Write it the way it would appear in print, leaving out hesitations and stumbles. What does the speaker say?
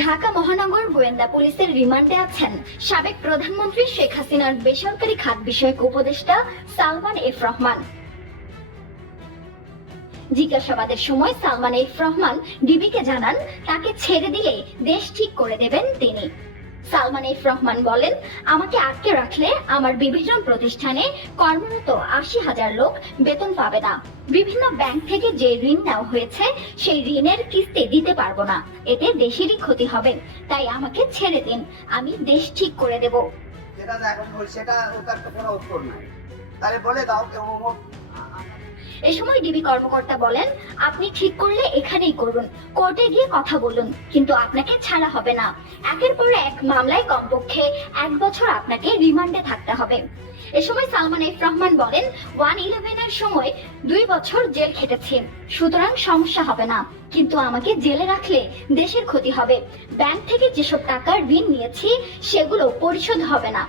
ঢাকা মহানগর গোয়েন্দা পুলিশের রিমান্ডে আছেন সাবেক প্রধানমন্ত্রী শেখ হাসিনার বেসরকারি খাত বিষয়ক উপদেষ্টা সালমান এফ রহমান। জিজ্ঞাসাবাদের সময় সালমান এফ রহমান ডিবিকে জানান, তাকে ছেড়ে দিলে দেশ ঠিক করে দেবেন তিনি। সালমান এফ রহমান বলেন, আমাকে আটকে রাখলে আমার বিভিন্ন প্রতিষ্ঠানে কর্মরত ৮০,০০০ লোক বেতন পাবে না। বিভিন্ন ব্যাংক থেকে যে ঋণ নেওয়া হয়েছে সেই ঋণের কিস্তি দিতে পারবো না, এতে দেশেরই ক্ষতি হবে। তাই আমাকে ছেড়ে দিন, আমি দেশ ঠিক করে দেব। সেটা ওটার তো কোনো উত্তর নাই, তাহলে বলে দাও এ সময় ডিবি কর্মকর্তা বলেন, আপনি ঠিক করলে এখানেই করুন, কোর্টে গিয়ে কথা বলুন, কিন্তু আপনাকে ছাড়া হবে না। একের পর এক মামলায় কমপক্ষে ১ বছর আপনাকে রিমান্ডে থাকতে হবে। এ সময় সালমান এফ রহমান বলেন, 111 এর সময় ২ বছর জেল খেটেছি, সুতরাং সমস্যা হবে না, কিন্তু আমাকে জেলে রাখলে দেশের ক্ষতি হবে। ব্যাংক থেকে যেসব টাকার ঋণ নিয়েছি সেগুলো পরিশোধ হবে না।